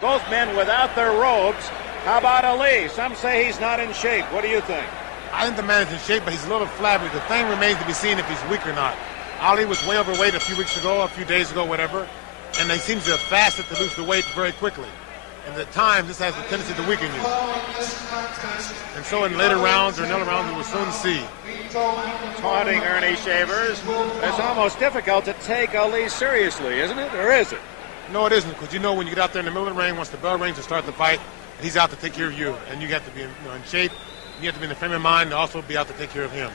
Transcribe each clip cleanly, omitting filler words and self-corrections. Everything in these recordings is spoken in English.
Both men without their robes. How about Ali? Some say he's not in shape. What do you think? I think the man is in shape, but he's a little flabby. The thing remains to be seen if he's weak or not. Ali was way overweight a few weeks ago, a few days ago, whatever, and he seems to have fasted to lose the weight very quickly. And at times, this has the tendency to weaken you. And so in later rounds or in other rounds, we will soon see. Taunting Earnie Shavers. It's almost difficult to take Ali seriously, isn't it? Or is it? No, it isn't, because you know when you get out there in the middle of the ring, once the bell rings to start the fight, he's out to take care of you. And you have to be in shape. You have to be in the frame of mind to also be out to take care of him.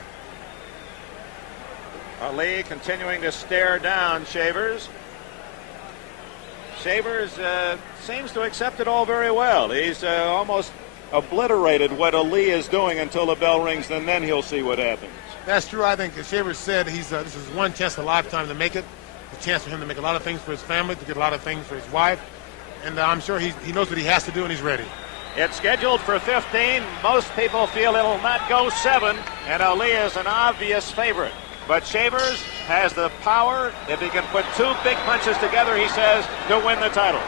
Ali continuing to stare down Shavers. Shavers seems to accept it all very well. He's almost obliterated what Ali is doing until the bell rings, and then he'll see what happens. That's true. I think, as Shavers said, this is one chance in a lifetime to make it. A chance for him to make a lot of things for his family, to get a lot of things for his wife. And I'm sure he knows what he has to do, and he's ready. It's scheduled for 15. Most people feel it'll not go 7, and Ali is an obvious favorite. But Shavers has the power, if he can put 2 big punches together, he says, to win the title.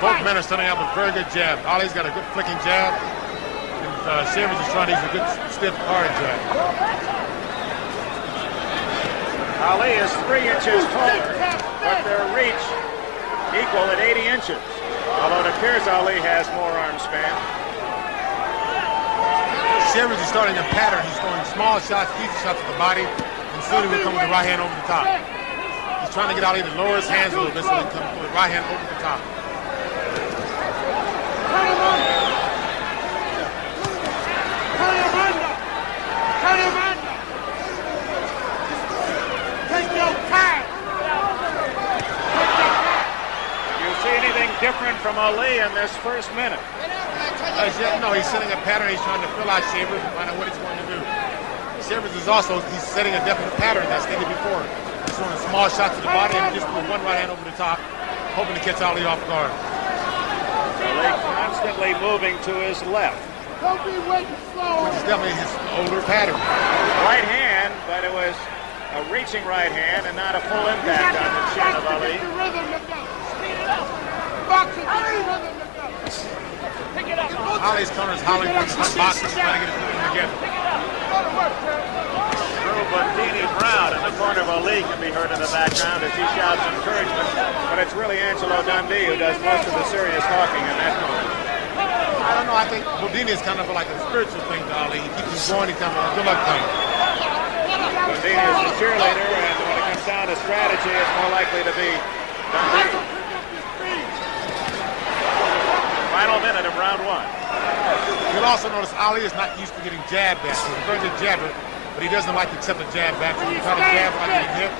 Both men are starting out with very good jab. Ali's got a good flicking jab. Shavers is trying to use a good stiff hard jab. Ali is 3 inches taller, but their reach equal at 80 inches. Although it appears Ali has more arm span. Shavers is starting a pattern. He's throwing small shots, easy shots to the body, and soon he will come with the right hand over the top. He's trying to get Ali to lower his hands a little bit so he can come with the right hand over the top. Different from Ali in this first minute. No, he's setting a pattern. He's trying to fill out Shavers and find out what he's going to do. Shavers is also, he's setting a definite pattern that's stated before. He's throwing small shots to the body and just put one right hand over the top, hoping to catch Ali off guard. Ali constantly moving to his left. Which is definitely his older pattern. Right hand, but it was a reaching right hand and not a full impact on the chin of Ali. Ali's counters howling for the boxing, trying to get his movement together. Drew Bundini-Brown in the corner of Ali can be heard in the background as he shouts encouragement, but it's really Angelo Dundee who does most of the serious talking in that moment. I don't know, I think Bundini is kind of like a spiritual thing to Ali. He keeps him going, he's kind of a good luck thing. Bundini is the cheerleader, and when it comes down to strategy, it's more likely to be Dundee. Final minute of round 1. You'll also notice Ali is not used to getting jabbed at. He's a very good jabber, but he doesn't like to accept a jab back. So he'll try to jab without getting hit.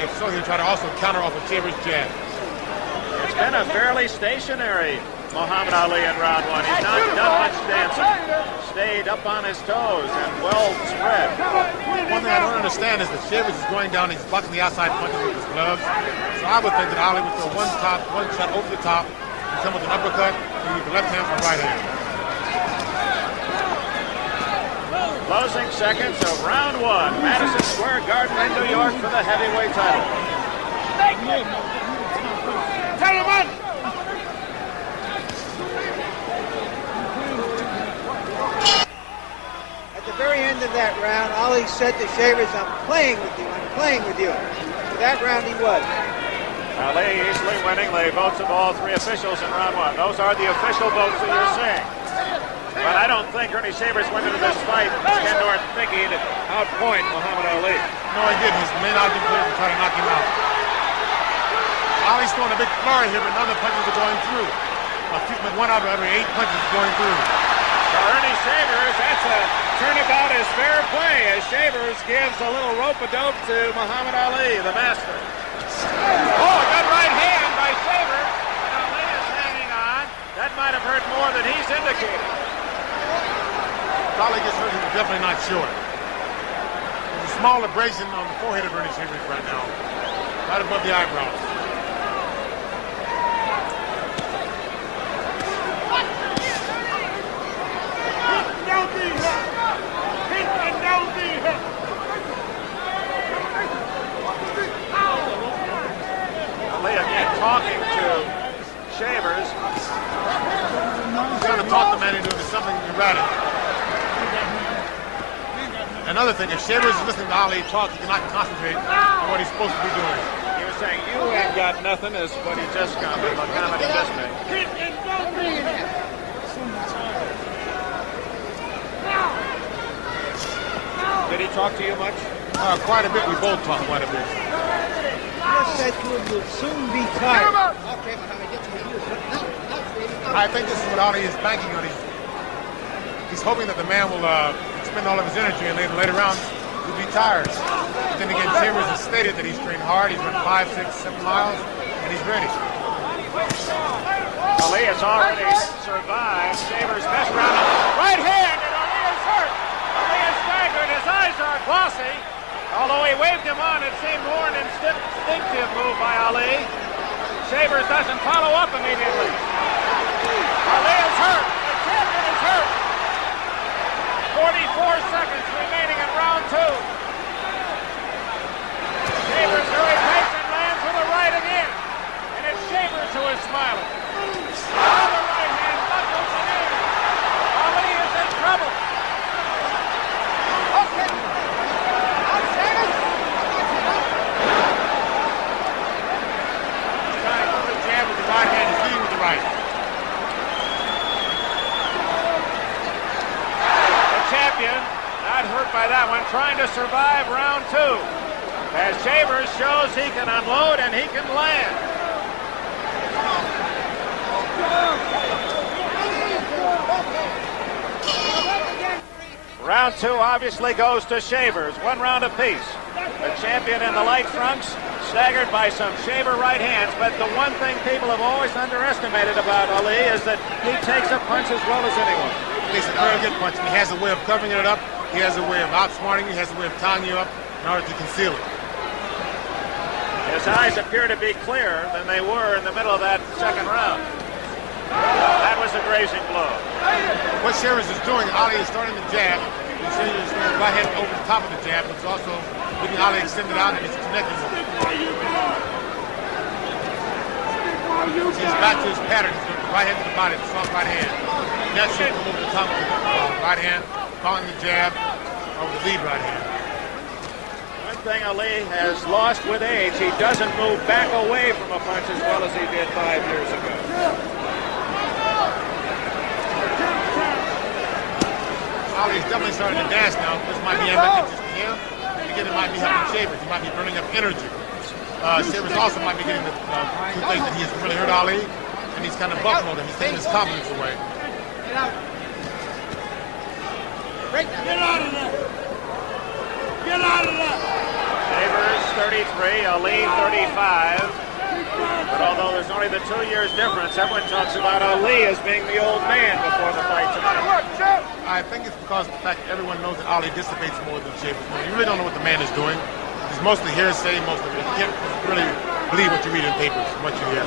If so, he'll try to also counter off a Shavers jab. It's been a fairly stationary Muhammad Ali in round 1. He's not done much dancing. Stayed up on his toes and well spread. One thing I don't understand is that Shavers is going down, he's blocking the outside punches with his gloves. So I would think that Ali would throw one shot over the top, come with an uppercut, and use the left hand for right hand. Closing seconds of round 1. Madison Square Garden in New York for the heavyweight title. At the very end of that round, Ali said to Shavers, "I'm playing with you, I'm playing with you." For that round he was. Ali easily winning the votes of all 3 officials in round 1. Those are the official votes that you're seeing. But I don't think Earnie Shavers went into this fight Ken Norton thinking to outpoint Muhammad Ali. No, he didn't. His main object was to try to knock him out. Ali's throwing a big flurry here, but none of the punches are going through. One out of every 8 punches is going through. For Earnie Shavers, that's a turnabout is fair play as Shavers gives a little rope-a-dope to Muhammad Ali, the master. Oh, a good right hand by Shavers. Ali is hanging on. That might have hurt more than he he's indicating. Ali gets hurt, he was definitely not short. There's a small abrasion on the forehead of Earnie Shavers right now, right above the eyebrows. Ali again talking to Shavers. He's trying to talk the man into something erratic. Another thing, if Shavers is listening to Ali talk, he cannot concentrate on what he's supposed to be doing. He was saying, you ain't got nothing, is what he just commented, the comment he just made. Did he talk to you much? Quite a bit. We both talk quite a bit. Just said to him, you'll soon be tired. Okay, I think this is what Ali is banking on. He's hoping that the man will spend all of his energy and later rounds he'll be tired. But then again, Shavers has stated that he's trained hard. He's run 5, 6, 7 miles, and he's ready. Ali has already survived Shavers' best round. Right hand, and Ali is hurt. Ali is staggered. His eyes are glossy. Although he waved him on, it seemed more an instinctive move by Ali. Shavers doesn't follow up immediately. Ali is hurt. The champion is hurt. 44 seconds remaining in round 2. Shavers very patient, lands with a right again. And it's Shavers who is smiling. Another right hand knuckles him in. Ali is in trouble. Okay. Trying to put the jab with the right hand, he's leading with the right. Champion, not hurt by that one, trying to survive round 2. As Shavers shows he can unload and he can land. Round 2 obviously goes to Shavers, 1 round apiece. The champion in the light trunks, staggered by some Shaver right hands, but the one thing people have always underestimated about Ali is that he takes a punch as well as anyone. He's a very good punch. He has a way of covering it up. He has a way of outsmarting you. He has a way of tying you up in order to conceal it. His eyes appear to be clearer than they were in the middle of that second round. That was a grazing blow. What Shavers is doing, Ali is starting the jab. He's shooting his right hand over the top of the jab, but it's also leaving Ali extended out and he's connecting with it. He's back to his pattern. He's doing the right hand to the body, the soft right hand. That should come over the top of the right hand, following the jab over the lead right hand. One thing Ali has lost with age, he doesn't move back away from a punch as well as he did 5 years ago. Ali is definitely starting to dance now. This might be advantageous to him. And again, it might be helping Shavers. He might be burning up energy. Shavers also might be getting the two things that he has really hurt Ali, and he's kind of buckling him. He's taking his confidence away. Get out. Break that. Get out of there. Get out of there. Shavers 33, Ali 35. But although there's only the 2 years difference, everyone talks about Ali as being the old man before the fight tonight. I think it's because of the fact that everyone knows that Ali dissipates more than Shavers. You really don't know what the man is doing. It's mostly hearsay, most of it. You can't really believe what you read in papers, what you hear.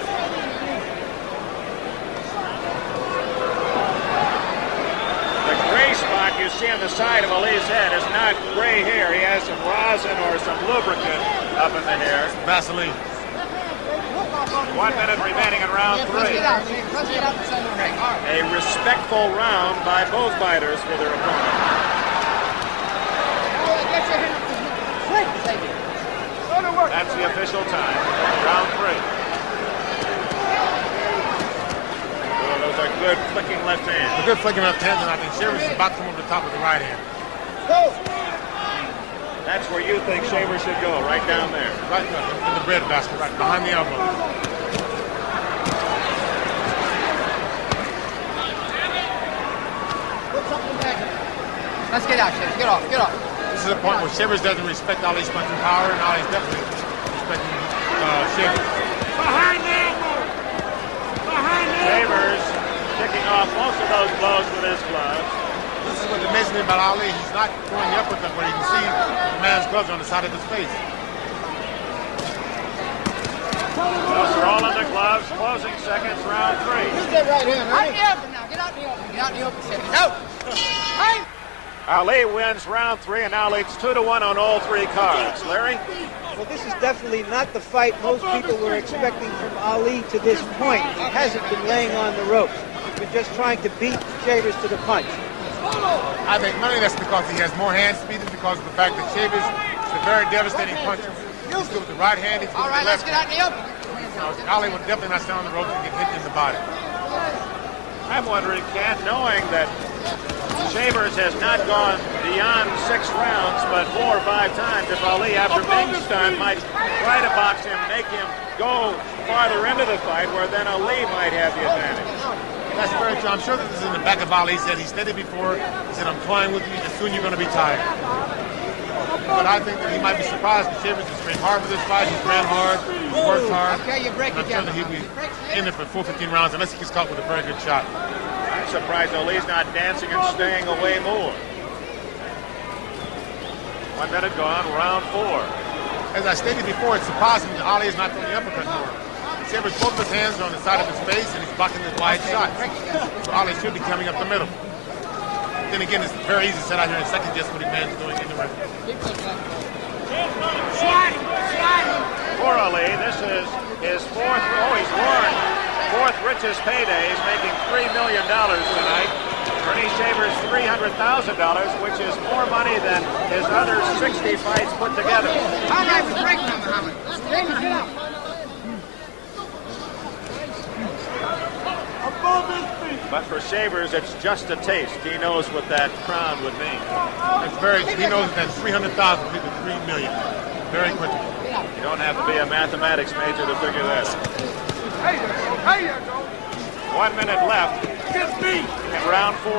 The gray spot you see on the side of Ali's head is not gray hair. He has some rosin or some lubricant up in the hair. Vaseline. 1 minute remaining in round 3. A respectful round by both fighters for their opponent. That's the official time. Round 3. Oh, those are good flicking left hands. A good flicking left hand, and I think Shavers is about to come over the top of the right hand. That's where you think Shavers should go, right down there. Right in the bread basket, right behind the elbow. Let's get out, Shavers. Get off. Get off. This is a point where Shavers doesn't respect Ali's punching power, and Ali's definitely respecting Shavers. Shavers blocking off most of those blows with his gloves. This is what amazes me about Ali. He's not throwing the uppercut where you can see the man's gloves on the side of his face. Those are all in the gloves. Closing seconds, round 3. Use that right hand, Out right? in the open now. Get out in the open. Get out in the open. Sit. Out. Hey. Ali wins round 3 and now leads 2-1 on all 3 cards. Larry? Well, this is definitely not the fight most people were expecting from Ali to this point. He hasn't been laying on the ropes. He's been just trying to beat Shavers to the punch. I think mainly that's because he has more hand speed and because of the fact that Shavers is a very devastating puncher. He's good with the right hand, he's good All with right, the let's left get out hand. in the open. Ali would definitely not stand on the ropes and get hit in the body. I'm wondering, Ken, knowing that Shavers has not gone beyond 6 rounds, but 4 or 5 times, if Ali, after being stunned, might try to box him, make him go farther into the fight, where then Ali might have the advantage. That's very true. I'm sure that this is in the back of Ali. He said, he stated before, he said, I'm toying with you, and soon you're going to be tired. But I think that he might be surprised that Shavers has trained hard for this fight. He's ran hard, he's worked hard. Okay, you break I'm it sure down. that he'll be in it for full 15 rounds unless he gets caught with a very good shot. I'm surprised Ali's not dancing and staying away more. 1 minute gone, round 4. As I stated before, it's surprising that Ali is not throwing the uppercut more. Shavers, both of his hands are on the side of his face, and he's blocking his wide shots. So Ali should be coming up the middle. Then again, it's very easy to sit out here and second guess what the man's doing in the ring. For Ali, this is his 4th richest payday. He's making $3 million tonight. Earnie Shavers, $300,000, which is more money than his other 60 fights put together. All right, we break now, Muhammad. Get out. But for Shavers, it's just a taste. He knows what that crown would mean. He knows that 300,000 will be the 3 million very quickly. You don't have to be a mathematics major to figure that out. 1 minute left in round 4.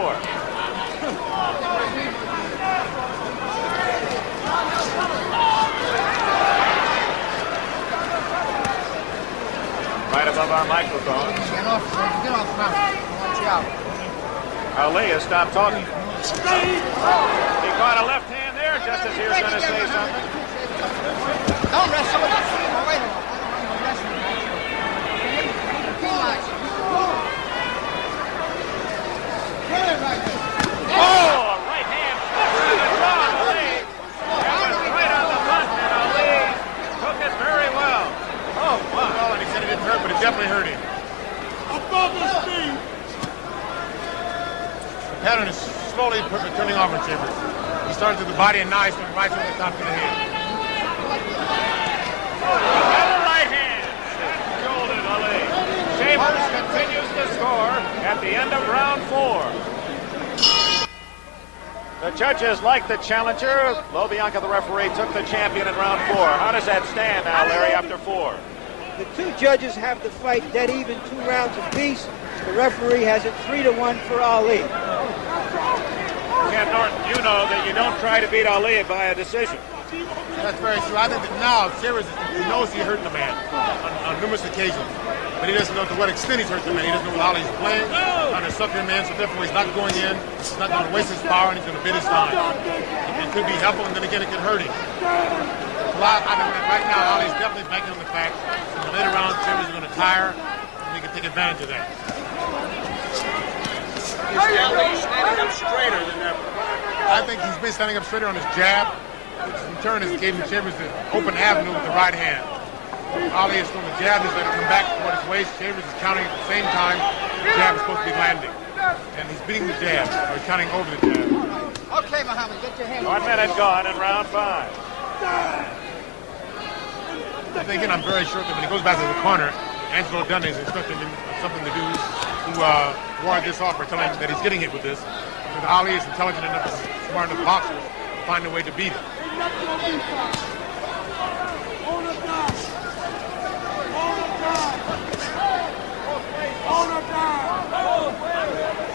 Right above our microphone. Get off, Muhammad. Watch out. Ali has stopped talking. He caught a left hand there just as he was going to say something. Don't wrestle with us. Wait a minute. Oh, a right hand to the jaw of Ali. That was right on the button, and Ali took it very well. Oh, wow. Well, and he said it didn't hurt, but it definitely hurt him. The pattern is slowly turning off on Shavers. He started to the body and now he's going right to the top of the head. Another right hand. Jolted Ali. Shavers continues to score at the end of round 4. The judges like the challenger. Lobianca, the referee, took the champion in round 4. How does that stand now, Larry, after 4? The 2 judges have the fight dead even, 2 rounds apiece. The referee has it 3-1 for Ali. Ken Norton, you know that you don't try to beat Ali by a decision. That's very true. I think that now Shavers, he knows he hurt the man on numerous occasions. But he doesn't know to what extent he's hurt the man. He doesn't know what Ali's playing under suffering man, so therefore he's not going in. He's not going to waste his power, and he's going to bid his time. It could be helpful, and then again it could hurt him. So I think that right now Ali's definitely banking on the fact that in the later rounds Shavers is going to tire, and he can take advantage of that. Is Ali standing up straighter than ever? I think he's been standing up straighter on his jab, which in turn has given Shavers the open avenue with the right hand. Ali is throwing the jab, he's letting it come back toward his waist. Shavers is counting at the same time the jab is supposed to be landing. And he's beating the jab, or counting over the jab. Okay, Muhammad, get your hand. 1 minute gone in round 5. I think, and I'm very sure that when he goes back to the corner, Angelo Dunne is instructing him something to do to ward this off, or telling him that he's getting hit with this. Because Ali is intelligent enough, smart enough boxer to find a way to beat him.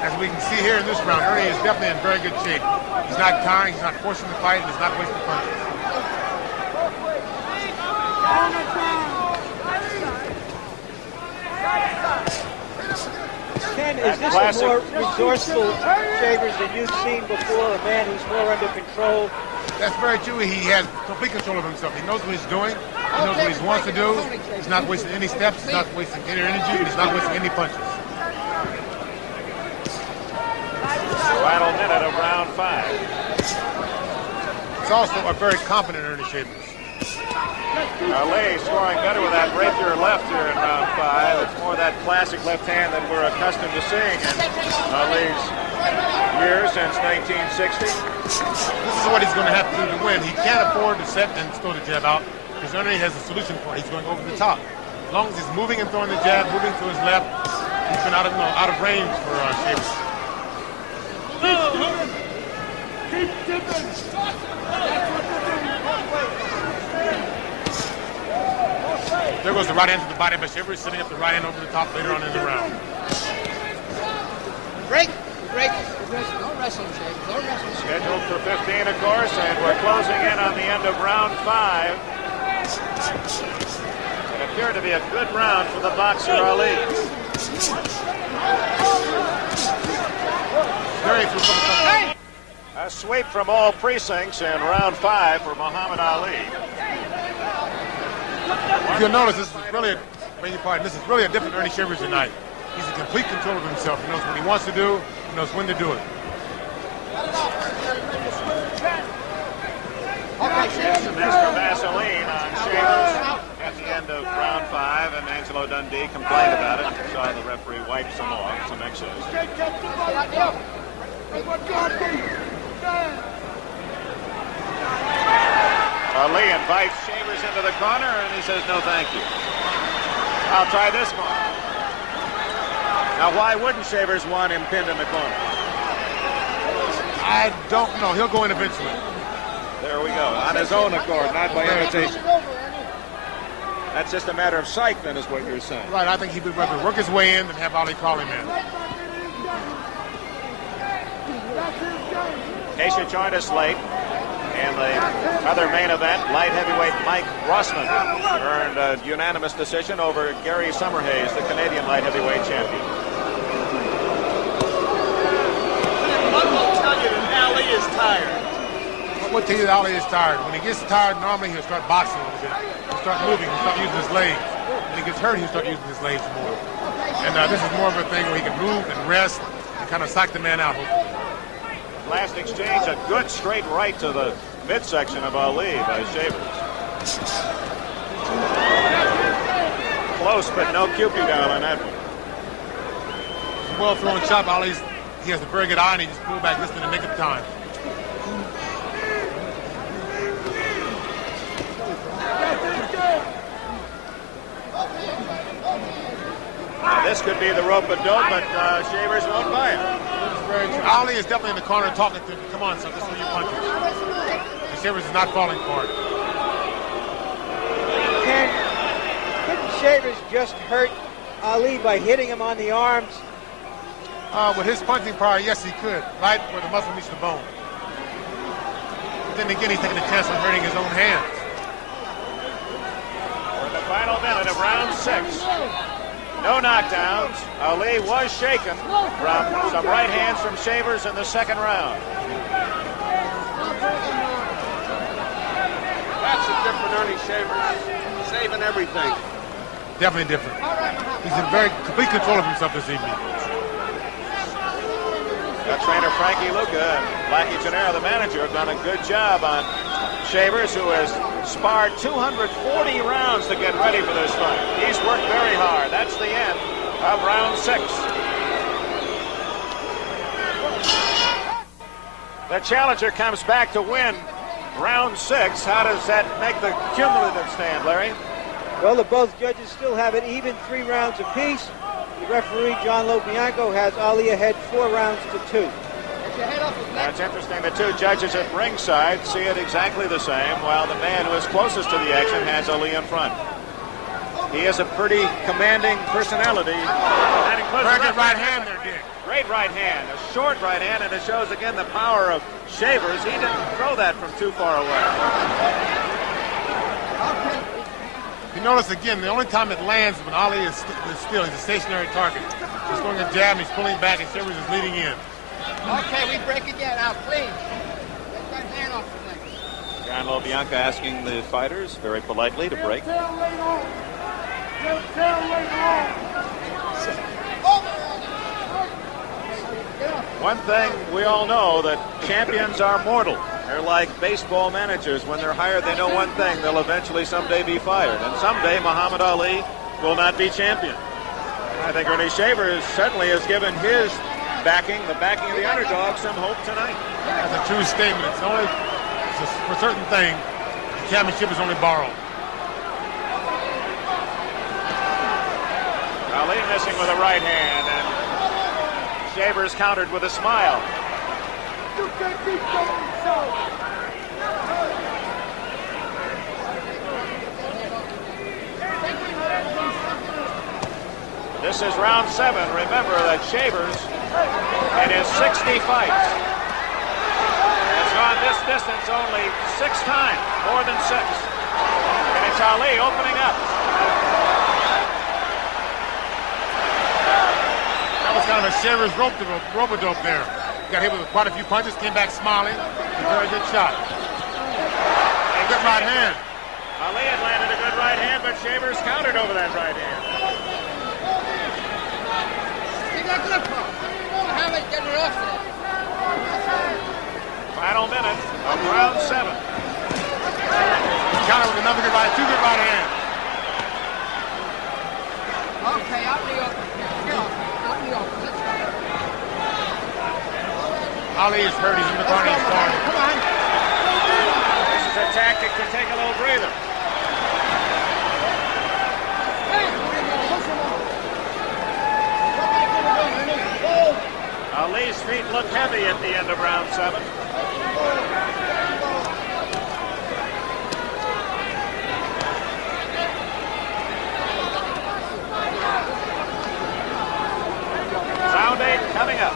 As we can see here in this round, Earnie is definitely in very good shape. He's not tiring, he's not forcing the fight, and he's not wasting punches. Ken, is this a more resourceful Shavers than you've seen before? A man who's more under control? That's very true. He has complete control of himself. He knows what he's doing. He knows what he wants to do. He's not wasting any steps. He's not wasting any energy. And he's not wasting any punches. Final minute of round 5. It's also a very confident Earnie Shavers. Ali scoring better with that rapier left here in round 5. It's more that classic left hand that we're accustomed to seeing in Ali's years since 1960. This is what he's going to have to do to win. He can't afford to set and throw the jab out because Earnie has a solution for it. He's going over the top. As long as he's moving and throwing the jab, moving to his left, he's been out of range for Shavers. Keep dipping. There goes the right hand to the body, but Shavers setting up the right hand over the top later on in the round. Break. Don't wrestle, Shavers. Don't wrestle. Scheduled for 15, of course, and we're closing in on the end of round 5. It appeared to be a good round for the boxer Ali. A sweep from all precincts in round 5 for Muhammad Ali. If you'll notice, this is really a different Earnie Shavers tonight. He's in complete control of himself. He knows what he wants to do. He knows when to do it. Some extra Vaseline on Shavers at the end of round 5, and Angelo Dundee complained about it. Saw the referee wipe some off, some excess. Ali invites Shavers into the corner, and he says, no, thank you. I'll try this one. Now, why wouldn't Shavers want him pinned in the corner? I don't know. He'll go in eventually. There we go. On his own accord, not by invitation. That's just a matter of psych, then, is what you're saying. Right. I think he would rather work his way in than have Ali call him in. In case you joined us late, in the other main event, light heavyweight Mike Rossman earned a unanimous decision over Gary Summerhays, the Canadian light heavyweight champion. What will tell you that Ali is tired? What will tell you that Ali is tired? When he gets tired, normally he'll start boxing a little bit. He'll start moving. He'll start using his legs. When he gets hurt, he'll start using his legs more. And this is more of a thing where he can move and rest and kind of psych the man out. Last exchange, a good straight right to the midsection of Ali by Shavers. Close, but no Cupid down on that one. Well thrown chop. He has a very good eye, and he just pulled back just in the nick of time. This could be the rope-a-dope, but Shavers won't buy it. Ali is definitely in the corner talking to him. Come on, son, this is where you punch. And Shavers is not falling for it. Couldn't Shavers just hurt Ali by hitting him on the arms? With his punching power, yes, he could. Right where the muscle meets the bone. But then again, he's taking a chance on hurting his own hands. For the final minute of round 6. No knockdowns. Ali was shaken from some right hands from Shavers in the second round. That's a different Earnie Shavers. Saving everything. Definitely different. He's in very complete control of himself this evening. Trainer Frankie Luca and Blackie Gennaro, the manager, have done a good job on Shavers, who has sparred 240 rounds to get ready for this fight. He's worked very hard. That's the end of round 6. The challenger comes back to win round 6. How does that make the cumulative stand, Larry? Well, the both judges still have it even 3 rounds apiece. The referee, John Lobianco, has Ali ahead 4 rounds to 2. Now, it's interesting, the two judges at ringside see it exactly the same, while the man who is closest to the action has Ali in front. He is a pretty commanding personality. That includes very good right hand there, Dick. Great right hand, a short right hand, and it shows again the power of Shavers. He didn't throw that from too far away. notice again, the only time it lands when Ali is still, he's a stationary target. He's going a jab, and he's pulling back, and Shavers is leading in. Okay, we break again. Out clean. Get that hand off the leg. John LoBianco asking the fighters very politely to break. One thing we all know, that champions are mortal. They're like baseball managers. When they're hired, they know one thing: they'll eventually someday be fired. And someday Muhammad Ali will not be champion. And I think Earnie Shavers certainly has given his backing, the backing of the underdog, some hope tonight. That's a true statement. For certain thing, the championship is only borrowed. Ali missing with a right hand, and Shavers countered with a smile. This is round 7. Remember that Shavers, in his 60 fights, has gone this distance only 6 times, more than 6. And it's Ali opening up. That was kind of a Shavers rope-a-dope there. Got hit with quite a few punches, came back smiling. A very good shot. A good right hand. Ali had landed a good right hand, but Shavers countered over that right hand. Final minute of round 7. Counter with another good right, 2 good right hands. Okay, out in the open. Get off. Out in the open. Let's go. Ali is hurt. He's in the corner. He's starting. Come on. This is a tactic to take a little breather. Ali's feet look heavy at the end of round 7. Round 8 coming up.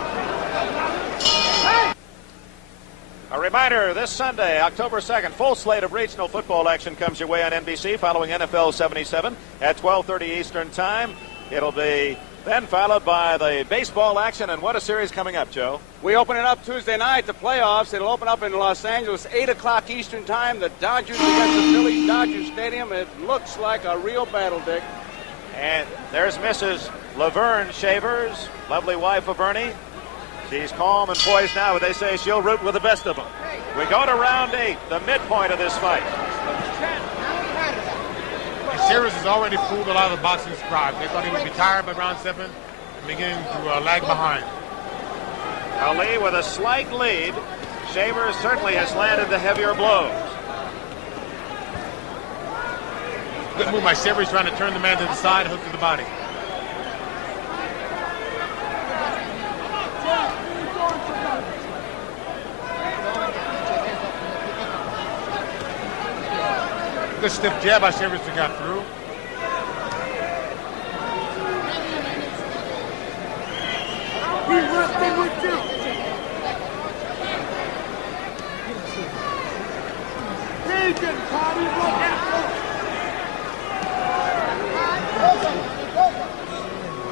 A reminder, this Sunday, October 2nd, full slate of regional football action comes your way on NBC following NFL 77 at 12:30 Eastern Time. It'll be then followed by the baseball action, and what a series coming up, Joe. We open it up Tuesday night, the playoffs. It'll open up in Los Angeles, 8 o'clock Eastern Time. The Dodgers against the Phillies, Dodger Stadium. It looks like a real battle, Dick. And there's Mrs. Laverne Shavers, lovely wife of Earnie. She's calm and poised now, but they say she'll root with the best of them. We go to round 8, the midpoint of this fight. Shavers has already fooled a lot of the boxing scribes. They thought he would be tired by round 7 and beginning to lag behind. Ali with a slight lead. Shavers certainly has landed the heavier blows. Good move by Shavers, trying to turn the man to the side, hook to the body. Good stiff jab by Shavers that got through. He's wrestling with you. Vegan party, look out.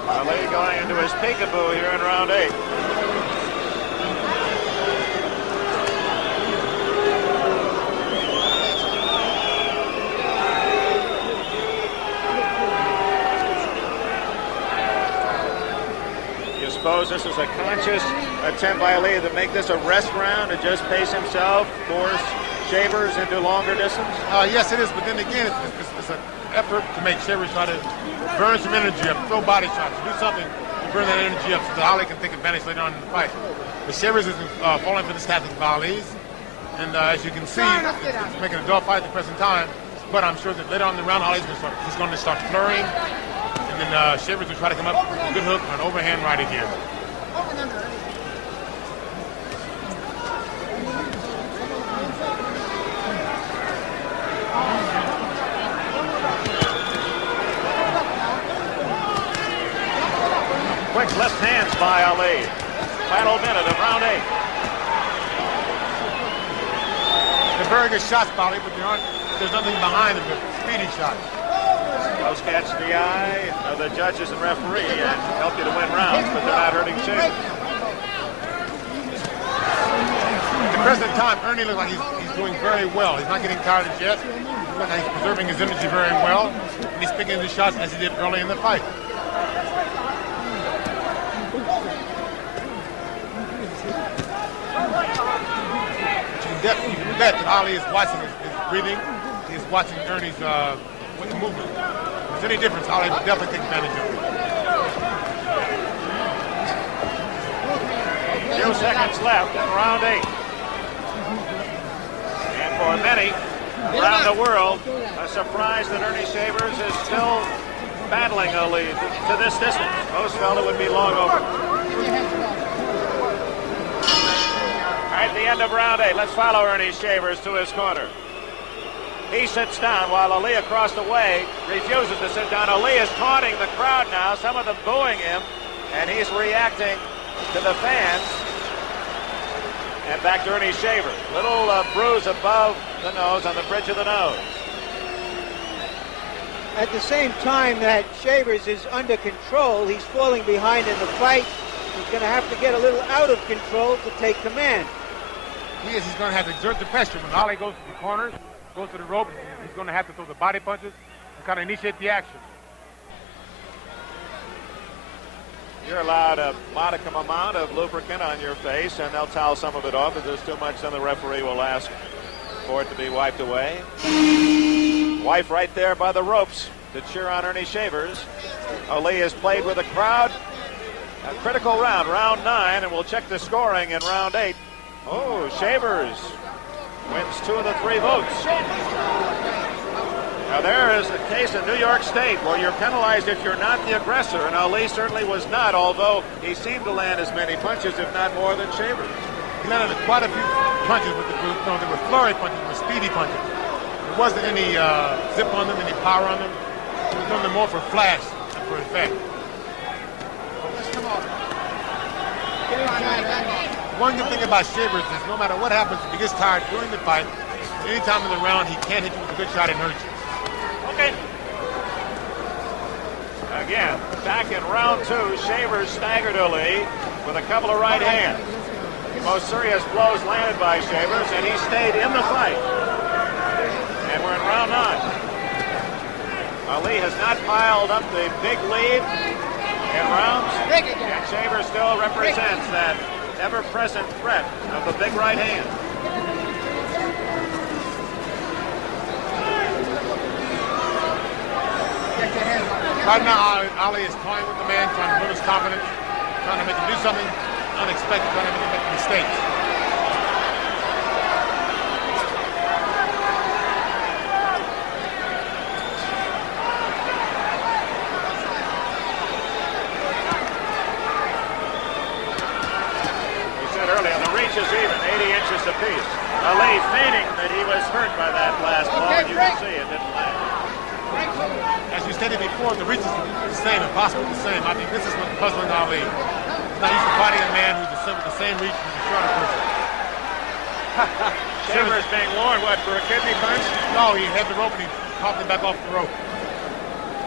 Ali going into his peekaboo here in round 8. You suppose this is a conscious attempt by Ali to make this a rest round, to just pace himself, force Shavers into longer distance? Yes, it is, but then again, it's an effort to make Shavers try to burn some energy up, throw body shots, do something to burn that energy up so that Ali can take advantage later on in the fight. But Shavers isn't falling for this tactic of Ali's, and as you can see, it's making a dog fight at the present time, but I'm sure that later on in the round, he's going to start flurrying, and then Shavers will try to come up with a good hook or an overhand right again. Quick left hands by Ali. Final minute of round 8. They're very good shots, Polly, but there's nothing behind them, but speedy shots. Those catch the eye of the judges and referee and help you to win rounds, but they're not hurting Shavers. At the present time, Ernie looks like he's doing very well. He's not getting tired as yet. He looks like he's preserving his energy very well. And he's picking his shots as he did early in the fight. You can bet that Ali is watching his breathing. He's watching Ernie's movement. If there's any difference, Ali will definitely take advantage of it. Few seconds left in round 8. And for many around the world, a surprise that Earnie Shavers is still battling Ali to this distance. Most felt it would be long over. At the end of round 8, let's follow Earnie Shavers to his corner. He sits down while Ali across the way refuses to sit down. Ali is taunting the crowd now, some of them booing him, and he's reacting to the fans. And back to Earnie Shavers. Little bruise above the nose, on the bridge of the nose. At the same time that Shavers is under control, he's falling behind in the fight. He's going to have to get a little out of control to take command. He's going to have to exert the pressure. When Ali goes to the corners, goes to the ropes, he's going to have to throw the body punches and kind of initiate the action. You're allowed a modicum amount of lubricant on your face, and they'll towel some of it off. If there's too much, then the referee will ask for it to be wiped away. Wife right there by the ropes to cheer on Earnie Shavers. Ali has played with the crowd. A critical round, round 9, and we'll check the scoring in round 8. Oh, Shavers wins 2 of the 3 votes. Now there is a case in New York State where you're penalized if you're not the aggressor, and Ali certainly was not, although he seemed to land as many punches, if not more, than Shavers. He landed quite a few punches with the group. No, they were flurry punches, they were speedy punches. There wasn't any zip on them, any power on them. He was doing them more for flash than for effect. One good thing about Shavers is no matter what happens, if he gets tired during the fight, any time in the round, he can't hit you with a good shot and hurt you. Okay. Again, back in round 2, Shavers staggered Ali with a couple of right hands. Most serious blows landed by Shavers, and he stayed in the fight. And we're in round 9. Ali has not piled up the big lead in rounds, and Shavers still represents that ever-present threat of the big right hand. Right now, Ali is toying with the man, trying to build his confidence, trying to make him do something unexpected, trying to make him make mistakes. We said earlier, the reach is even, 80 inches apiece. Ali feigning that he was hurt by that last ball, and you can see it didn't land. As you stated before, the reach is the same, if possible the same. I think this is what's puzzling Ali. He's not used to fighting a man who's the same reach as a shorter person. Shavers being warned, what, for a kidney punch? No, he had the rope and he popped it back off the rope.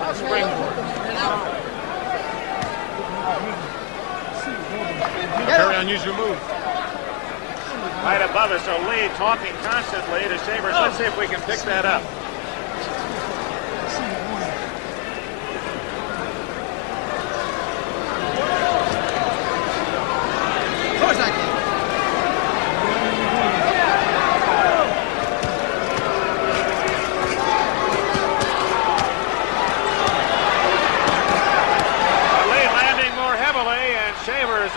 Like a springboard. Very unusual move. Right above us, Ali talking constantly to Shavers. Let's see if we can pick that up.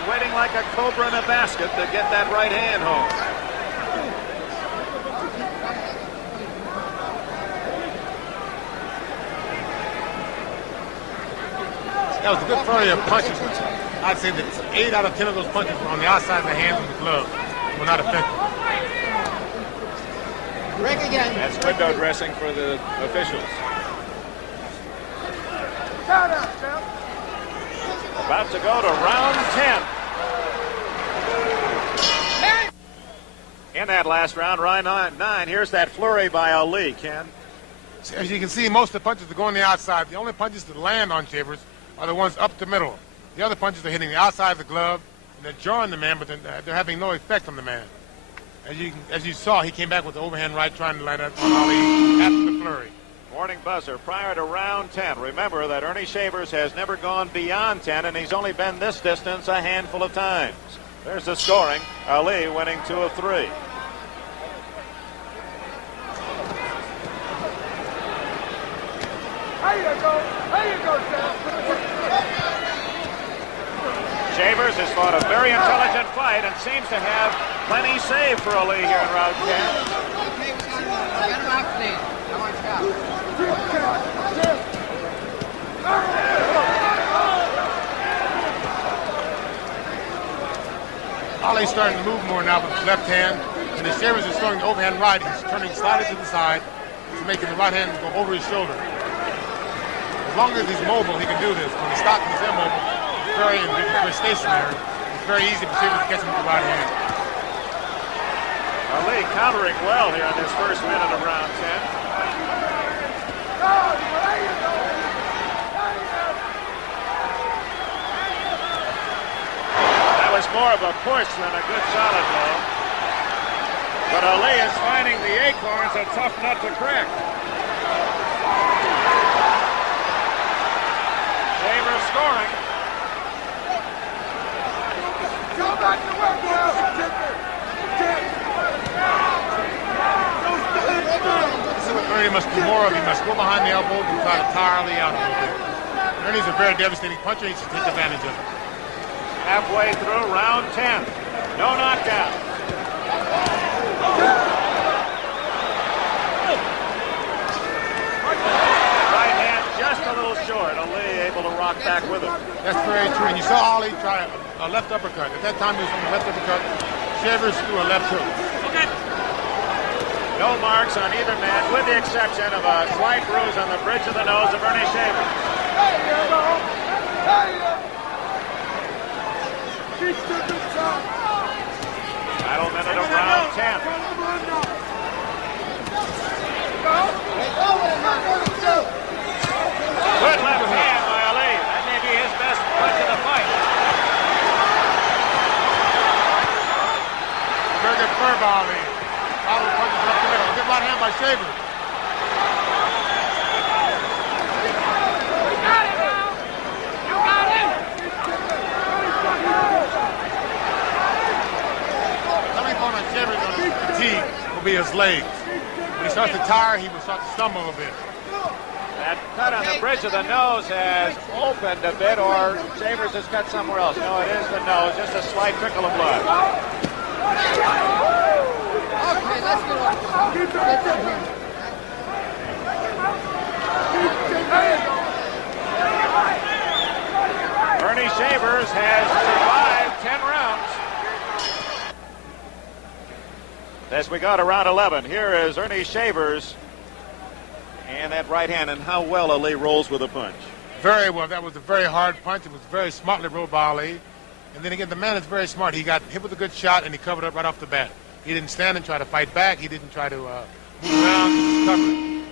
Waiting like a cobra in a basket to get that right hand home. That was a good flurry of punches. I'd say that 8 out of 10 of those punches were on the outside of the hands of the glove. Were not effective. Break again. That's window dressing for the officials. About to go to round 10. In that last round, round 9, here's that flurry by Ali, Ken. As you can see, most of the punches are going the outside. The only punches that land on Shavers are the ones up the middle. The other punches are hitting the outside of the glove, and they're jarring the man, but they're having no effect on the man. As you saw, he came back with the overhand right, trying to land it on Ali after the flurry. Warning buzzer prior to round 10. Remember that Earnie Shavers has never gone beyond 10, and he's only been this distance a handful of times. There's the scoring. Ali winning 2 of 3. Shavers has fought a very intelligent fight and seems to have plenty saved for Ali here in round 10. Get him out, please. I want to stop. Ali's starting to move more now with his left hand, and as Shavers is throwing the overhand right, he's turning slightly to the side. He's making the right hand go over his shoulder. As long as he's mobile, he can do this. When he's stopped and he's immobile, it's very stationary. It's very easy for Shavers to catch him with the right hand. Ali countering well here in this first minute of round 10. That was more of a push than a good solid blow. But Ali is finding the acorns a tough nut to crack. Shavers scoring. Go back to work now. This is what Earnie must do more of. He must go behind the elbows and try to tire Ali out a little bit. Ernie's a very devastating puncher. He should take advantage of it. Halfway through round 10. No knockdown. Right hand just a little short. Ali able to rock back with it. That's very true. And you saw Ali try a left uppercut. At that time, he was on the left uppercut. Shavers threw a left hook. No marks on either man, with the exception of a slight bruise on the bridge of the nose of Earnie Shavers. Final minute of round 10. Good left hand by Ali. That may be his best punch of the fight. Very good curve by Ali. Ali punches up the middle. Good right hand by Shavers. Coming upon on Shavers on his fatigue will be his legs. When he starts to tire, he will start to stumble a bit. That cut on the bridge of the nose has opened a bit, or Shavers has cut somewhere else. No, it is the nose, just a slight trickle of blood. Okay, let's get off. Earnie Shavers has survived 10 rounds. As we go to round 11, here is Earnie Shavers and that right hand, and how well Ali rolls with a punch. Very well. That was a very hard punch. It was very smartly rolled by Ali. And then again, the man is very smart. He got hit with a good shot, and he covered up right off the bat. He didn't stand and try to fight back. He didn't try to move around. He just covered it.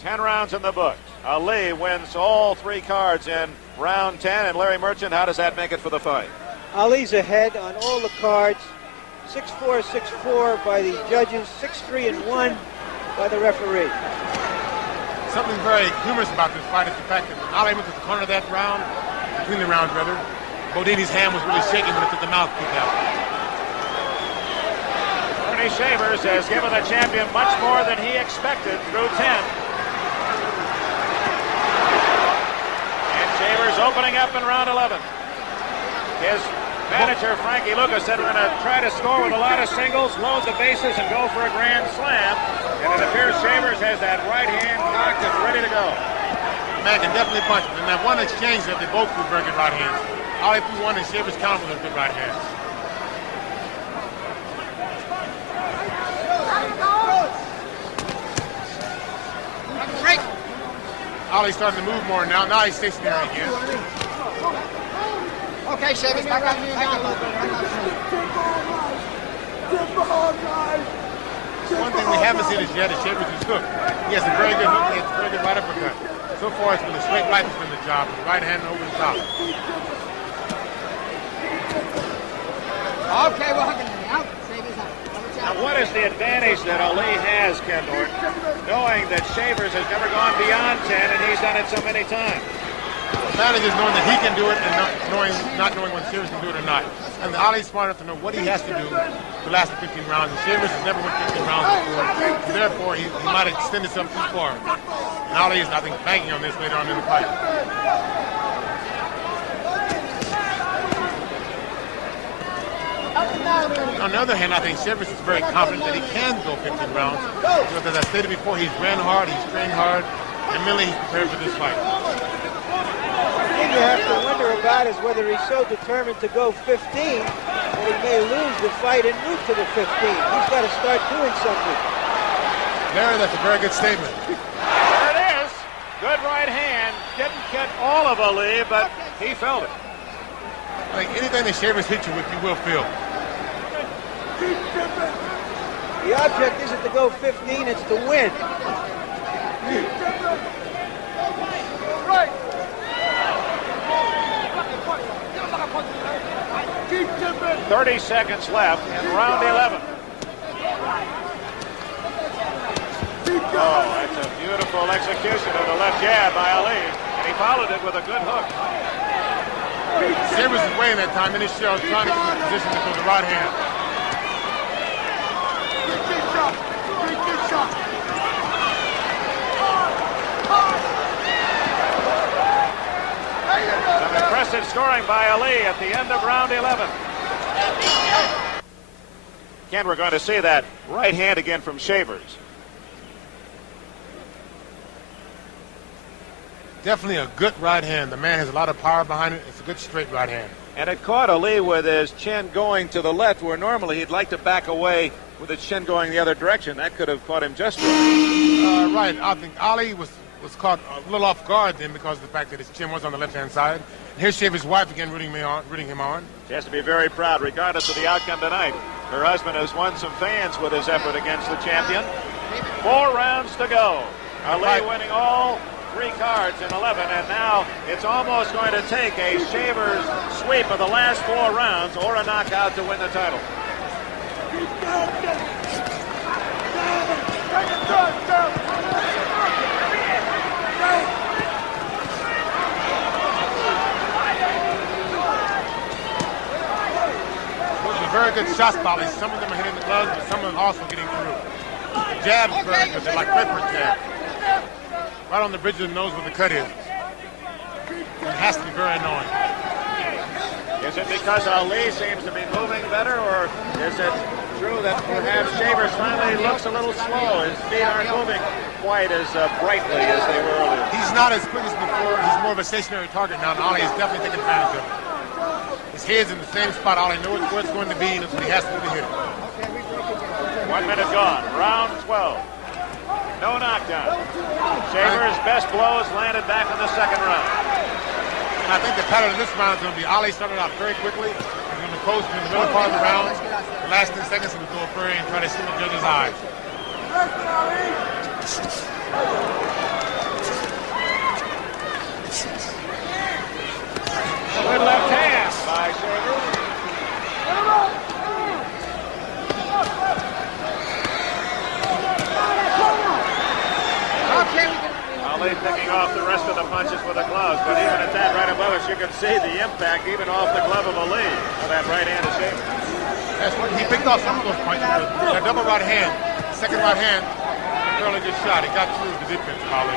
10 rounds in the books. Ali wins all 3 cards in round 10. And Larry Merchant, how does that make it for the fight? Ali's ahead on all the cards. 6-4, 6-4 by the judges. 6-3 and 1 by the referee. Something very humorous about this fight is the fact that when Ali went to the corner of that round, between the rounds rather, Bodini's hand was really shaking when it took the mouthpiece out. Earnie Shavers has given the champion much more than he expected through 10. And Shavers opening up in round 11. His manager, Frankie Lucas, said we're going to try to score with a lot of singles, load the bases, and go for a grand slam. And it appears Shavers has that right hand cocked and ready to go. The man can definitely punch. And that one exchange that they both threw very good right hands. Ali threw one and Shavers countered with good right hands. Ali's starting to move more now. Now he's stationary again. Okay, Shavers, back on me down a little bit. One thing we haven't seen is yet is Shavers' hook. He has a very good hook. He has a very good right uppercut. So far, it's been the straight right that's been the job. The right hand over the top. Okay, we're hugging him out. Shavers out. Now, what is the advantage that Ali has, Ken Norton, knowing that Shavers has never gone beyond 10 and he's done it so many times? The advantage is knowing that he can do it and not knowing when Shavers can do it or not. And Ali's smart enough to know what he has to do to last the 15 rounds. And Shavers has never went 15 rounds before. So therefore, he might extend himself too far. And Ali is, I think, banking on this later on in the fight. On the other hand, I think Shavers is very confident that he can go 15 rounds. Because as I stated before, he's ran hard, he's trained hard, and mentally he's prepared for this fight. The thing you have to wonder about is whether he's so determined to go 15 that he may lose the fight and move to the 15. He's got to start doing something. Larry, that's a very good statement. There it is. Good right hand. Didn't get all of Ali, but he felt it. Like anything that Shavers hits you with, you will feel. The object isn't to go 15, it's to win. Right. 30 seconds left in round 11. Oh, that's a beautiful execution of the left jab by Ali. And he followed it with a good hook. Shavers is weighing that time in his shell, trying to get in position to throw the right hand. Some impressive scoring by Ali at the end of round 11. Ken, we're going to see that right hand again from Shavers. Definitely a good right hand. The man has a lot of power behind it. It's a good straight right hand. And it caught Ali with his chin going to the left, where normally he'd like to back away with his chin going the other direction. That could have caught him just right. Right. I think Ali was caught a little off guard then because of the fact that his chin was on the left-hand side. And here's Shavers' wife again rooting him on. She has to be very proud, regardless of the outcome tonight. Her husband has won some fans with his effort against the champion. 4 rounds to go. Ali winning all 3 cards in 11, and now it's almost going to take a Shavers sweep of the last 4 rounds or a knockout to win the title. Those are very good shots, Bobby. Some of them are hitting the gloves, but some of them also getting through. The jabs are very good. They're like pepper jabs. Right on the bridge of the nose where the cut is. It has to be very annoying. Is it because Ali seems to be moving better, or is it true that perhaps Shavers finally looks a little slow? His feet aren't moving quite as brightly as they were earlier. He's not as quick as before. He's more of a stationary target now, and Ali is definitely taking advantage of it. His head's in the same spot. Ali knows where it's going to be, and that's what he has to do to hit it. 1 minute gone. Round 12. No knockdown. Shavers' best blows landed back in the second round. And I think the pattern of this round is going to be Ali started out very quickly. He's going to coast in the middle part of the round. The last 10 seconds he's going to throw a furry and try to see the judge's eyes. Good left hand by Shavers. Ali picking off the rest of the punches with the gloves, but even at that right above us, you can see the impact even off the glove of Ali of that right hand of Shavers. That's what he picked off some of those punches. That double right hand, second right hand, a fairly good shot. He got through the defense of Ali.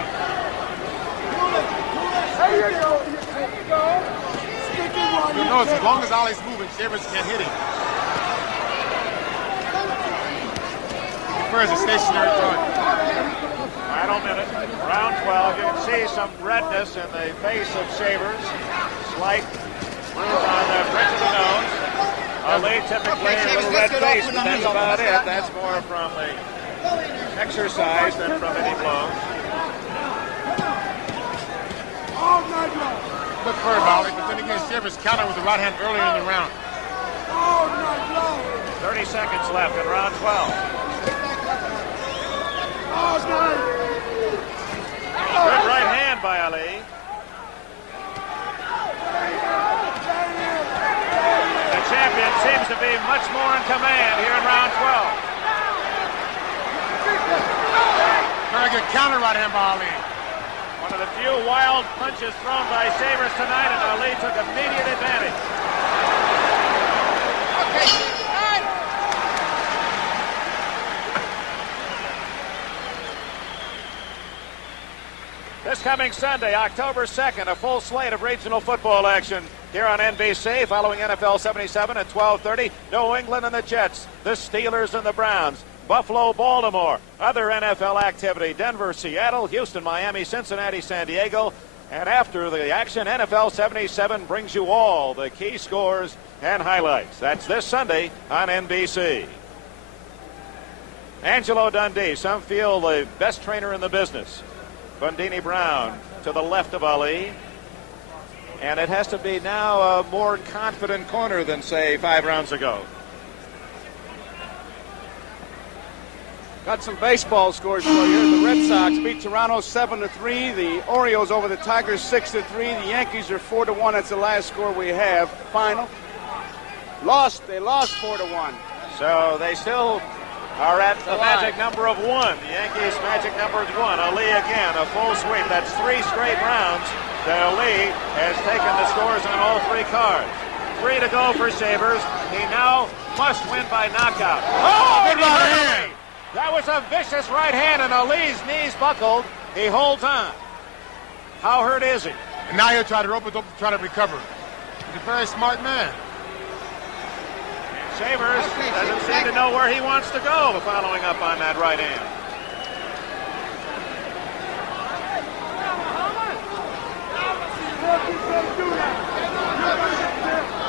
You'll notice as long as Ali's moving, Shavers can't hit him. He prefers a stationary target. Final minute, round 12. You can see some redness in the face of Shavers. Slight bruise on the bridge of the nose. Ali typically a little red face, but that's about it. That's more from the exercise than from any blows. Good for him, Ali, but then again, Shavers countered with the right hand earlier in the round. 30 seconds left in round 12. Good right hand by Ali. The champion seems to be much more in command here in round 12. Very good counter right hand by Ali. One of the few wild punches thrown by Shavers tonight, and Ali took immediate advantage. Okay, time. This coming Sunday, October 2nd, a full slate of regional football action here on NBC following NFL 77 at 12:30. New England and the Jets, the Steelers and the Browns, Buffalo, Baltimore, other NFL activity, Denver, Seattle, Houston, Miami, Cincinnati, San Diego. And after the action, NFL 77 brings you all the key scores and highlights. That's this Sunday on NBC. Angelo Dundee, some feel the best trainer in the business. Bundini Brown to the left of Ali. And it has to be now a more confident corner than, say, 5 rounds ago. Got some baseball scores for you. The Red Sox beat Toronto 7-3. The Orioles over the Tigers 6-3. The Yankees are 4-1. That's the last score we have. Final. They lost 4-1. So they still are at the magic number of 1. The Yankees' magic number is 1. Ali again, a full sweep. That's 3 straight rounds that Ali has taken the scores on all 3 cards. 3 to go for Shavers. He now must win by knockout. Oh, good right hand. That was a vicious right hand, and Ali's knees buckled. He holds on. How hurt is he? And now he'll try to rope it up to try to recover. He's a very smart man. Shavers doesn't seem to know where he wants to go following up on that right hand.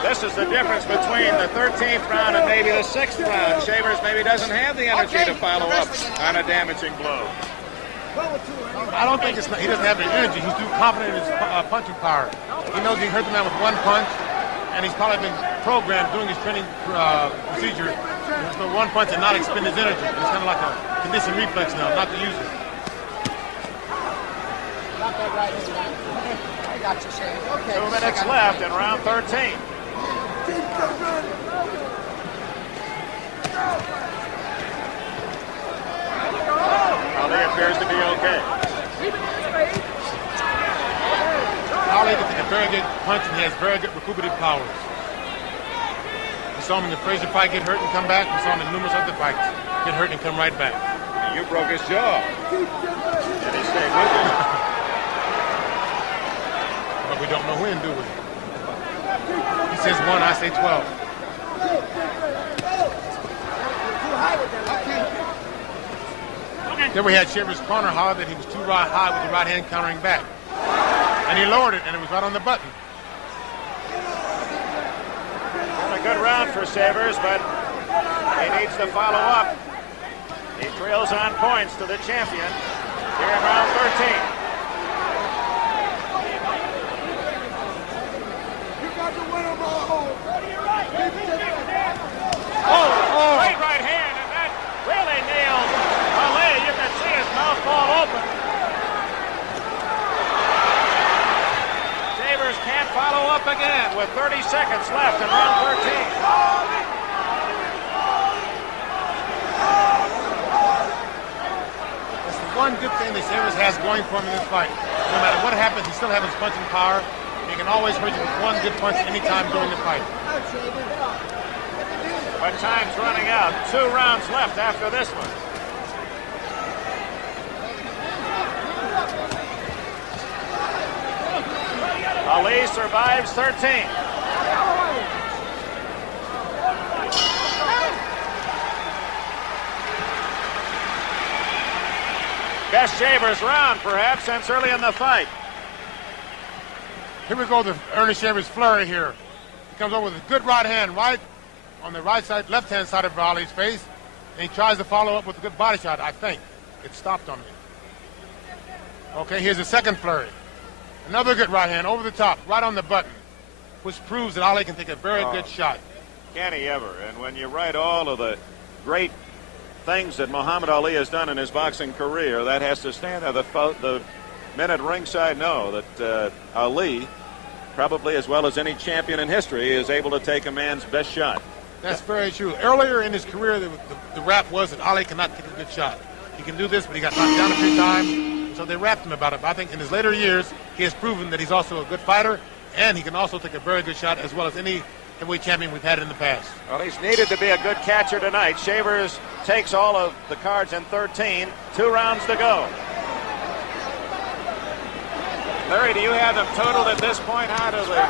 This is the difference between the 13th round and maybe the 6th round. Shavers maybe doesn't have the energy to follow up on a damaging blow. I don't think he doesn't have the energy. He's too confident in his punching power. He knows he hurt the man with 1 punch, and he's probably been programmed doing his training procedure for 1 punch and not expend his energy. It's kind of like a conditioned reflex now, not to use it. I got you, Shane. Okay. 2 minutes left in round 13. Ali appears to be okay. Ali can take a very good punch, and he has very good recuperative powers. We saw him in the Frazier fight get hurt and come back. We saw him in numerous other fights get hurt and come right back. You broke his jaw. And he stayed with you. But we don't know when, do we? He says 1, I say 12. Then we had Shavers' corner hard that he was too high with the right hand countering back. And he lowered it, and it was right on the button. A good round for Shavers, but he needs to follow up. He trails on points to the champion here in round 13. Oh, great right hand, and that really nailed Ali. You can see his mouth fall open. Shavers can't follow up again with 30 seconds left in round 13. That's the one good thing that Shavers has going for him in this fight. No matter what happens, he still has his punching power. He can always hurt you with 1 good punch anytime during the fight. But time's running out. 2 rounds left after this one. Ali survives 13. Best Shavers round, perhaps, since early in the fight. Here we go, the Earnie Shavers flurry here. He comes over with a good right hand, right on the right side, left-hand side of Ali's face, and he tries to follow up with a good body shot, I think. It stopped on me. Okay, here's the second flurry. Another good right hand over the top, right on the button, which proves that Ali can take a very good shot. Can he ever? And when you write all of the great things that Muhammad Ali has done in his boxing career, that has to stand there. The men at ringside know that Ali, probably as well as any champion in history, is able to take a man's best shot. That's very true. Earlier in his career, the rap was that Ali cannot take a good shot. He can do this, but he got knocked down a few times, so they rapped him about it. But I think in his later years, he has proven that he's also a good fighter, and he can also take a very good shot as well as any heavyweight champion we've had in the past. Well, he's needed to be a good catcher tonight. Shavers takes all of the cards in 13. 2 rounds to go. Larry, do you have them totaled at this point? How do the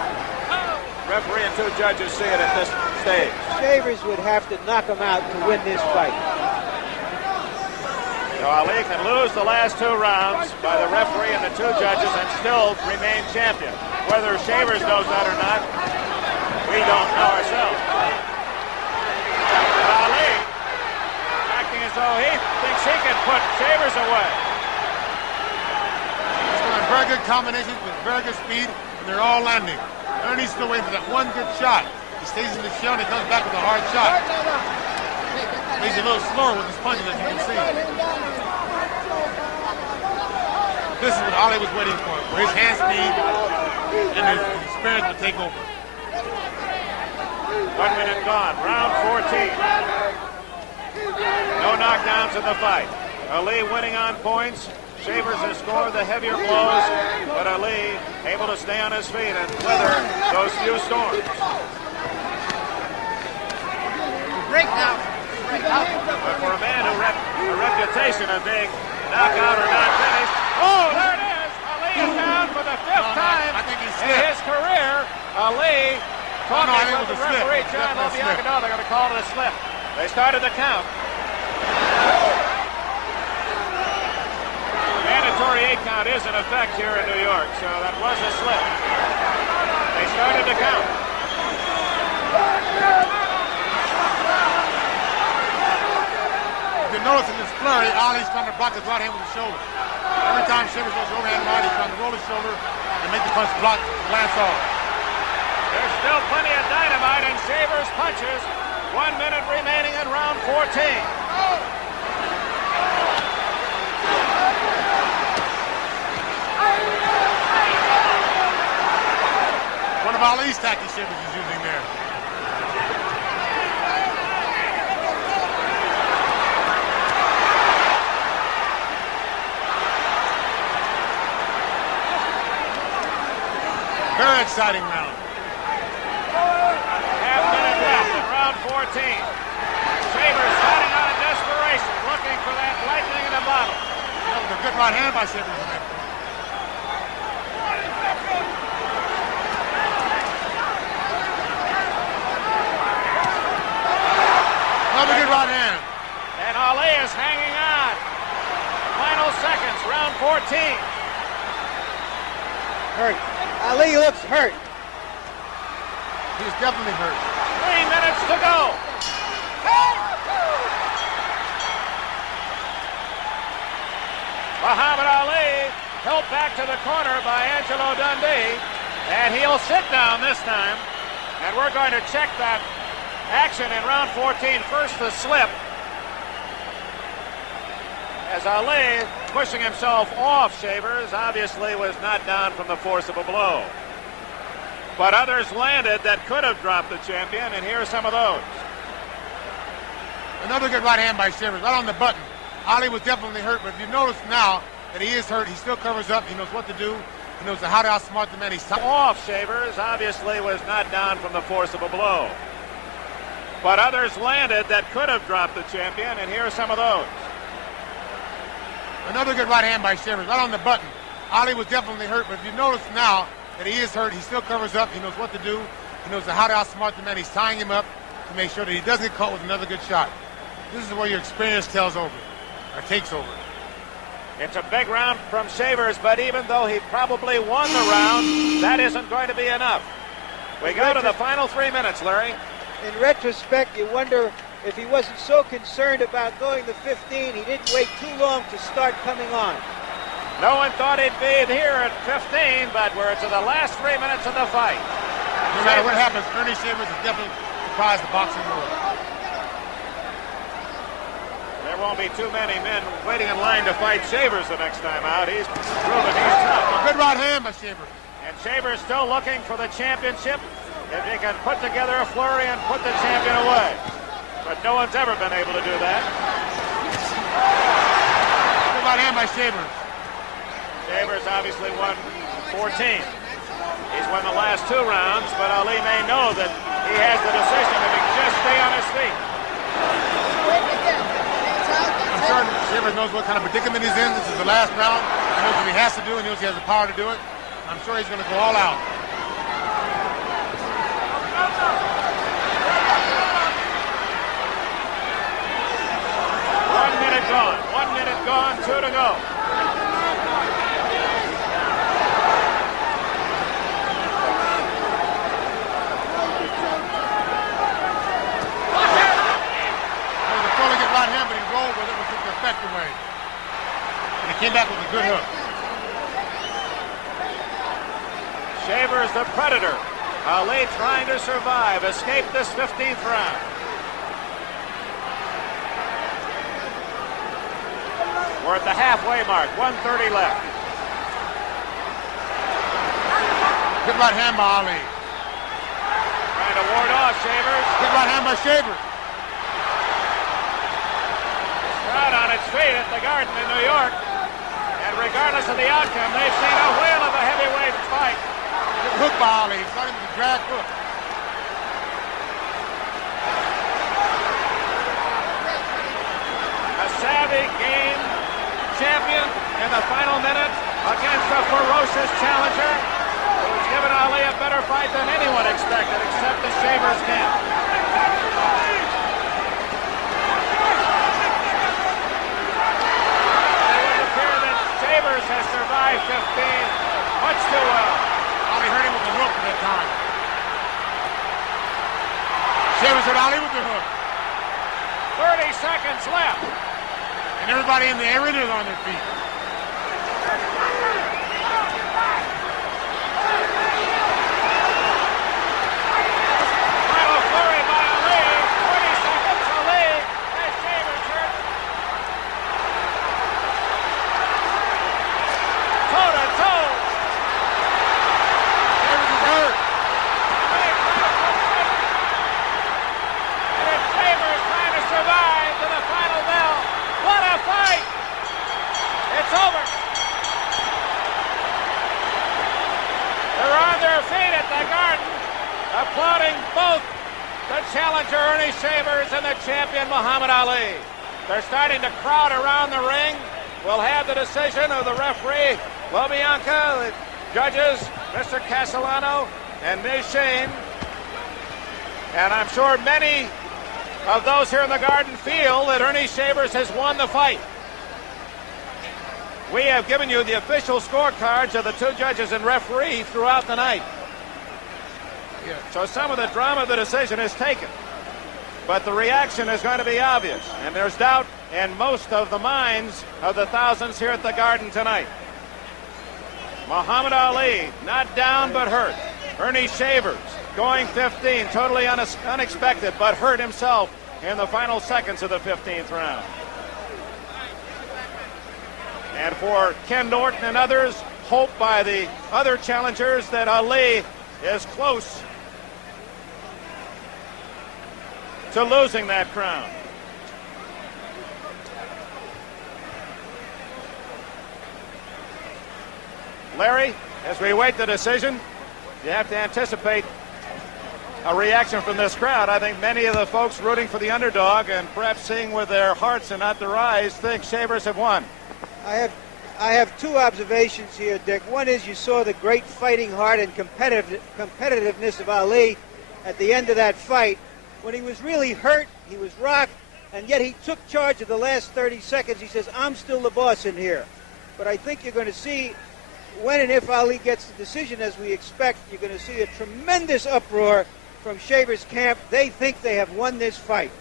referee and 2 judges see it at this stage? Shavers would have to knock him out to win this fight. So Ali can lose the last 2 rounds by the referee and the 2 judges and still remain champion. Whether Shavers knows that or not, we don't know ourselves. But Ali, acting as though he thinks he can put Shavers away. He's doing very good combinations with very good speed, and they're all landing. Ernie's still waiting for that one good shot. He stays in the shell and he comes back with a hard shot. He's a little slower with his punches, as you can see. This is what Ali was waiting for his hand speed and his experience to take over. 1 minute gone, round 14. No knockdowns in the fight. Ali winning on points. Shavers has scored the heavier blows, but Ali able to stay on his feet and weather those few storms. Break now. Break out. But for a man who had a reputation of being knockout or not finished, oh, there it is! Ali is down for the 5th time I think he's in his career. Ali talking I think with it the was a slip. referee, John Definitely a slip. Lobianco. No, they're going to call it a slip. They started the count. Mandatory 8 count is in effect here in New York, so that was a slip. They started the count. You can notice in this flurry, Ali's trying to block his right hand with his shoulder. Every time Shavers goes overhand right, he's trying to roll his shoulder and make the punch block, glance off. There's still plenty of dynamite in Shavers' punches. 1 minute remaining in round 14. One of Ali's tactics Shavers is using there. Very exciting round. Half minute left in round 14. Shavers fighting out of desperation, looking for that lightning in a bottle. That was a good right hand by Shavers in that point. Another good right hand. And Ali is hanging on. Final seconds, round 14. Hurt. Ali looks hurt. He's definitely hurt. 3 minutes to go. Muhammad Ali helped back to the corner by Angelo Dundee, and he'll sit down this time. And we're going to check that action in round 14. First, the slip. As Ali, pushing himself off Shavers, obviously was not down from the force of a blow. But others landed that could have dropped the champion, and here are some of those. Another good right hand by Shavers, right on the button. Ali was definitely hurt, but if you notice now that he is hurt, he still covers up. He knows what to do. He knows how to outsmart the man. He's Off Shavers, obviously was not down from the force of a blow. But others landed that could have dropped the champion, and here are some of those. Another good right hand by Shavers, right on the button. Ali was definitely hurt, but if you notice now that he is hurt, he still covers up. He knows what to do. He knows how to outsmart the man. He's tying him up to make sure that he doesn't get caught with another good shot. This is where your experience tells over, or takes over. It's a big round from Shavers, but even though he probably won the round, that isn't going to be enough. We go to the final 3 minutes, Larry. In retrospect, you wonder if he wasn't so concerned about going to 15, he didn't wait too long to start coming on. No one thought he'd be here at 15, but we're to the last 3 minutes of the fight. No matter what happens, Earnie Shavers has definitely surprised the boxing world. won't be too many men waiting in line to fight Shavers the next time out. He's proven he's tough. Good right hand by Shavers. And Shavers still looking for the championship. If he can put together a flurry and put the champion away. But no one's ever been able to do that. Good right hand by Shavers. Shavers obviously won 14. He's won the last 2 rounds, but Ali may know that he has the decision if he can just stay on his feet. I'm sure Shavers knows what kind of predicament he's in. This is the last round. He knows what he has to do, and he knows he has the power to do it. I'm sure he's going to go all out. Gone. 1 minute gone, 2 to go. Right hand, but he rolled with it, which took the effect away. And he came back with a good hook. Shavers the predator. Ali trying to survive, escape this 15th round. We're at the halfway mark, 1:30 left. Good right hand by Ali. Trying to ward off Shavers. Good right hand by Shavers. Crowd on its feet at the Garden in New York. And regardless of the outcome, they've seen a whale of a heavyweight fight. Good hook by Ali. He's got him with a drag hook. A savvy game champion in the final minute against a ferocious challenger who's given Ali a better fight than anyone expected except the Shavers camp. Has survived 15 much too well. Ali hurt him with the hook at that time. Shavers hit Ali with the hook. 30 seconds left. And everybody in the arena is on their feet. Final flurry by Ali. 20 seconds. Ali has Shavers hurt. Toe-to-toe. Shavers is hurt. And it's Shavers trying to survive to the final bell. What a fight! It's over. They're on their feet at the Garden, applauding both the challenger Earnie Shavers and the champion Muhammad Ali. They're starting to crowd around the ring. We'll have the decision of the referee, LaBianca, the judges, Mr. Castellano, and Ms. Shane. And I'm sure many of those here in the Garden feel that Earnie Shavers has won the fight. We have given you the official scorecards of the 2 judges and referee throughout the night. Yeah. So some of the drama of the decision is taken. But the reaction is going to be obvious. And there's doubt in most of the minds of the thousands here at the Garden tonight. Muhammad Ali, not down but hurt. Earnie Shavers going 15, totally unexpected, but hurt himself in the final seconds of the 15th round. And for Ken Norton and others, hope by the other challengers that Ali is close to losing that crown. Larry, as we await the decision, you have to anticipate a reaction from this crowd. I think many of the folks rooting for the underdog and perhaps seeing with their hearts and not their eyes think Shavers have won. I have 2 observations here, Dick. One is you saw the great fighting heart and competitiveness of Ali at the end of that fight. When he was really hurt, he was rocked, and yet he took charge of the last 30 seconds. He says, I'm still the boss in here. But I think you're going to see, when and if Ali gets the decision as we expect, you're going to see a tremendous uproar from Shavers' camp. They think they have won this fight.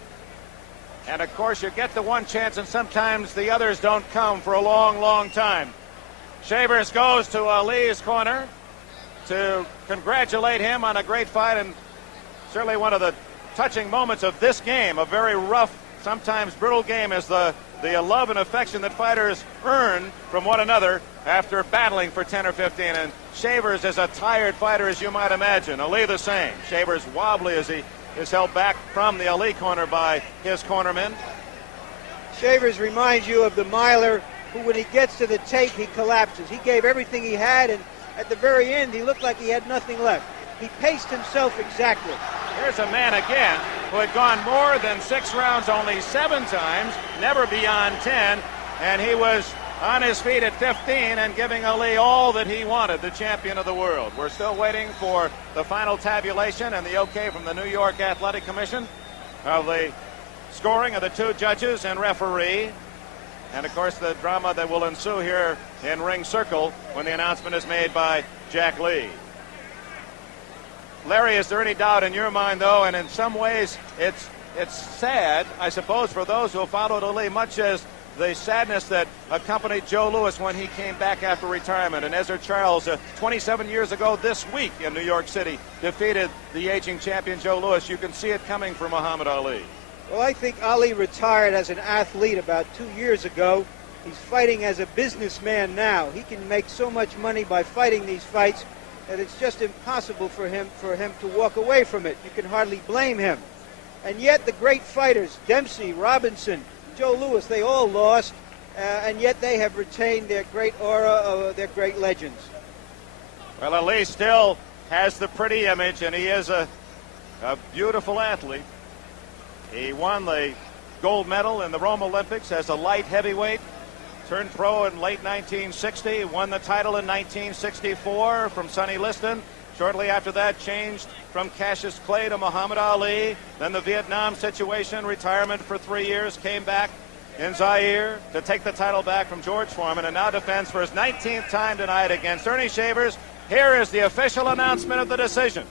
And of course, you get the one chance, and sometimes the others don't come for a long, long time. Shavers goes to Ali's corner to congratulate him on a great fight, and certainly one of the touching moments of this game, a very rough sometimes brutal game is the love and affection that fighters earn from one another after battling for 10 or 15. And Shavers is a tired fighter, as you might imagine. Ali the same. Shavers wobbly as he is held back from the Ali corner by his cornermen. Shavers reminds you of the miler who, when he gets to the tape, he collapses. He gave everything he had, and at the very end, he looked like he had nothing left. He paced himself exactly. Here's a man again who had gone more than 6 rounds only 7 times, never beyond 10, and he was on his feet at 15 and giving Ali all that he wanted, the champion of the world. We're still waiting for the final tabulation and the okay from the New York Athletic Commission of the scoring of the 2 judges and referee, and of course the drama that will ensue here in Ring Circle when the announcement is made by Jack Lee. Larry, is there any doubt in your mind, though, and in some ways it's sad, I suppose, for those who followed Ali, much as the sadness that accompanied Joe Louis when he came back after retirement, and Ezra Charles 27 years ago this week in New York City defeated the aging champion Joe Louis. You can see it coming for Muhammad Ali. Well, I think Ali retired as an athlete about 2 years ago. He's fighting as a businessman now. He can make so much money by fighting these fights that it's just impossible for him to walk away from it. You can hardly blame him. And yet the great fighters, Dempsey, Robinson, Joe Louis, they all lost, and yet they have retained their great aura of their great legends. Well, Ali still has the pretty image, and he is a beautiful athlete. He won the gold medal in the Rome Olympics as a light heavyweight, turned pro in late 1960, won the title in 1964 from Sonny Liston. Shortly after that, changed from Cassius Clay to Muhammad Ali. Then the Vietnam situation, retirement for 3 years, came back in Zaire to take the title back from George Foreman, and now defends for his 19th time tonight against Earnie Shavers. Here is the official announcement of the decision.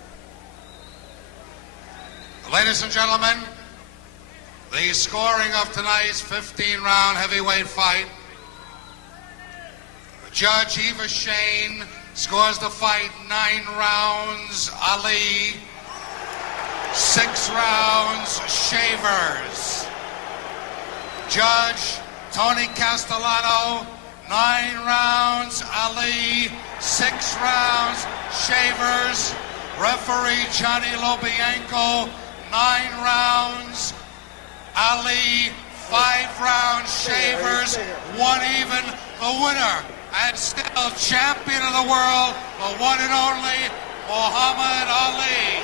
Ladies and gentlemen, the scoring of tonight's 15-round heavyweight fight. Judge Eva Shane scores the fight 9 rounds Ali, 6 rounds Shavers. Judge Tony Castellano, 9 rounds Ali, 6 rounds Shavers. Referee Johnny Lobianco, 9 rounds Ali, 5 rounds Shavers, 1 even. The winner and still champion of the world, the one and only Muhammad Ali.